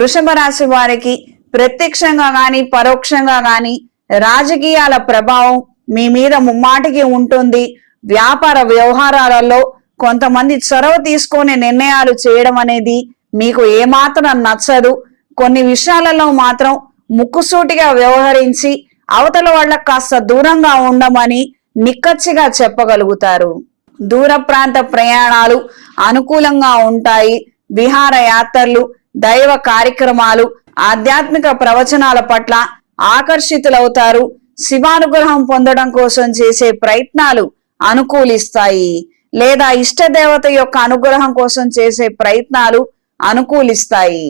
వృషభ రాశి వారికి ప్రత్యక్షంగా గాని పరోక్షంగా గాని రాజకీయాల ప్రభావం మీ మీద ముమ్మాటికి ఉంటుంది. వ్యాపార వ్యవహారాలలో కొంతమంది చొరవ తీసుకునే నిర్ణయాలు చేయడం అనేది మీకు ఏమాత్రం నచ్చదు. కొన్ని విషయాలలో మాత్రం ముక్కుసూటిగా వ్యవహరించి అవతల వాళ్ళకు కాస్త దూరంగా ఉండమని నిక్కచ్చిగా చెప్పగలుగుతారు. దూర ప్రాంత ప్రయాణాలు అనుకూలంగా ఉంటాయి. విహార యాత్రలు దైవ కార్యక్రమాలు ఆధ్యాత్మిక ప్రవచనాల పట్ల ఆకర్షితులవుతారు. శివానుగ్రహం పొందడం కోసం చేసే ప్రయత్నాలు అనుకూలిస్తాయి. లేదా ఇష్ట దేవత యొక్క అనుగ్రహం కోసం చేసే ప్రయత్నాలు అనుకూలిస్తాయి.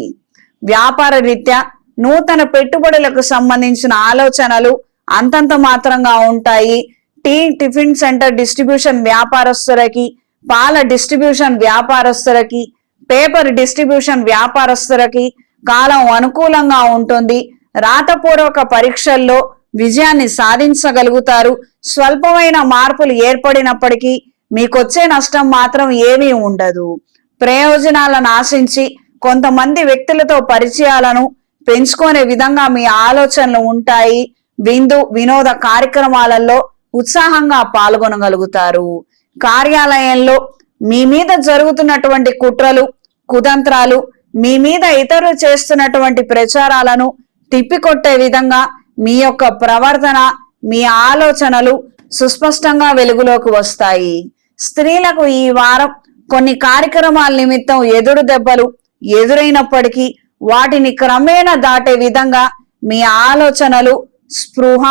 వ్యాపార రీత్యా నూతన పెట్టుబడులకు సంబంధించిన ఆలోచనలు అంతంత మాత్రంగా ఉంటాయి. టీ టిఫిన్ సెంటర్ డిస్ట్రిబ్యూషన్ వ్యాపారస్తులకి పాల డిస్ట్రిబ్యూషన్ వ్యాపారస్తులకి పేపర్ డిస్ట్రిబ్యూషన్ వ్యాపారస్తులకి కాలం అనుకూలంగా ఉంటుంది. రాతపూర్వక పరీక్షల్లో విజయాన్ని సాధించగలుగుతారు. స్వల్పమైన మార్పులు ఏర్పడినప్పటికీ మీకొచ్చే నష్టం మాత్రం ఏమీ ఉండదు. ప్రయోజనాలను ఆశించి కొంతమంది వ్యక్తులతో పరిచయాలను పెంచుకునే విధంగా మీ ఆలోచనలు ఉంటాయి. విందు వినోద కార్యక్రమాలలో ఉత్సాహంగా పాల్గొనగలుగుతారు. కార్యాలయంలో మీ మీద జరుగుతున్నటువంటి కుట్రలు కుతంత్రాలు మీ మీద ఇతరులు చేస్తున్నటువంటి ప్రచారాలను తిప్పికొట్టే విధంగా మీ యొక్క ప్రవర్తన మీ ఆలోచనలు సుస్పష్టంగా వెలుగులోకి వస్తాయి. స్త్రీలకు ఈ వారం కొన్ని కార్యక్రమాల నిమిత్తం ఎదురు దెబ్బలు ఎదురైనప్పటికీ వాటిని క్రమేణా దాటే విధంగా మీ ఆలోచనలు స్పృహ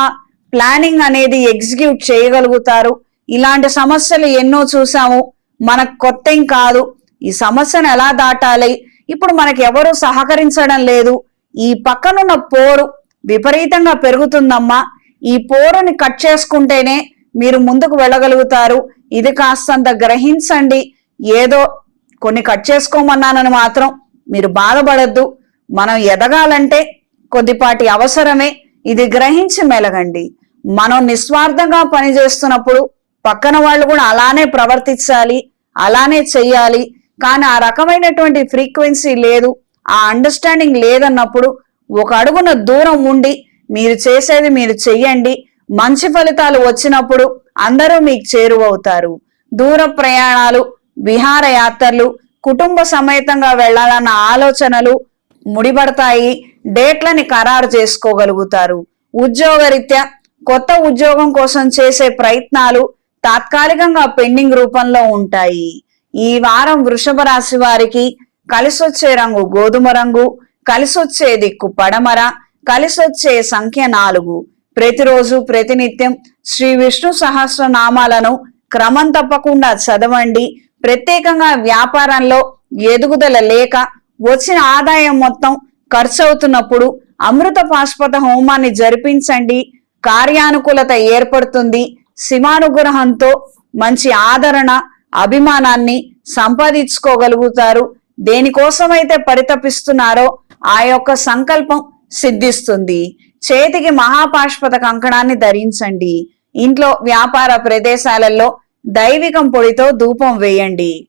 ప్లానింగ్ అనేది ఎగ్జిక్యూట్ చేయగలుగుతారు. ఇలాంటి సమస్యలు ఎన్నో చూసాము. మనకు కొత్త కాదు. ఈ సమస్యను ఎలా దాటాలి? ఇప్పుడు మనకి ఎవరు సహకరించడం లేదు. ఈ పక్కనున్న పోరు విపరీతంగా పెరుగుతుందమ్మా. ఈ పోరుని కట్ చేసుకుంటేనే మీరు ముందుకు వెళ్ళగలుగుతారు. ఇది కాస్తంత గ్రహించండి. ఏదో కొన్ని కట్ చేసుకోమన్నానని మాత్రం మీరు బాధపడద్దు. మనం ఎదగాలంటే కొద్దిపాటి అవసరమే. ఇది గ్రహించి మెలగండి. మనం నిస్వార్థంగా పనిచేస్తున్నప్పుడు పక్కన వాళ్ళు కూడా అలానే ప్రవర్తించాలి అలానే చెయ్యాలి. కానీ ఆ రకమైనటువంటి ఫ్రీక్వెన్సీ లేదు ఆ అండర్స్టాండింగ్ లేదన్నప్పుడు ఒక అడుగున దూరం ఉండి మీరు చేసేది మీరు చెయ్యండి మంచి ఫలితాలు వచ్చినప్పుడు అందరూ మీకు చేరువవుతారు. దూర ప్రయాణాలు విహారయాత్రలు కుటుంబ సమేతంగా వెళ్ళాలన్న ఆలోచనలు ముడిపడతాయి డేట్లని ఖరారు చేసుకోగలుగుతారు. ఉద్యోగరీత్యా కొత్త ఉద్యోగం కోసం చేసే ప్రయత్నాలు తాత్కాలికంగా పెండింగ్ రూపంలో ఉంటాయి. ఈ వారం వృషభ రాశి వారికి కలిసొచ్చే రంగు గోధుమ రంగు కలిసొచ్చే దిక్కు పడమర కలిసొచ్చే సంఖ్య నాలుగు. ప్రతిరోజు ప్రతినిత్యం శ్రీ విష్ణు సహస్రనామాలను క్రమం తప్పకుండా చదవండి. ప్రత్యేకంగా వ్యాపారంలో ఎదుగుదల లేక వచ్చిన ఆదాయం మొత్తం ఖర్చు అవుతున్నప్పుడు అమృత పాశ్పత హోమాన్ని జరిపించండి. కార్యానుకూలత ఏర్పడుతుంది. శివానుగ్రహంతో మంచి ఆదరణ అభిమానాన్ని సంపాదించుకోగలుగుతారు. దేనికోసమైతే పరితపిస్తున్నారో ఆ యొక్క సంకల్పం సిద్ధిస్తుంది. చేతికి మహాపాష్పత కంకణాన్ని ధరించండి. ఇంట్లో వ్యాపార ప్రదేశాలలో దైవికం పొడితో ధూపం వేయండి.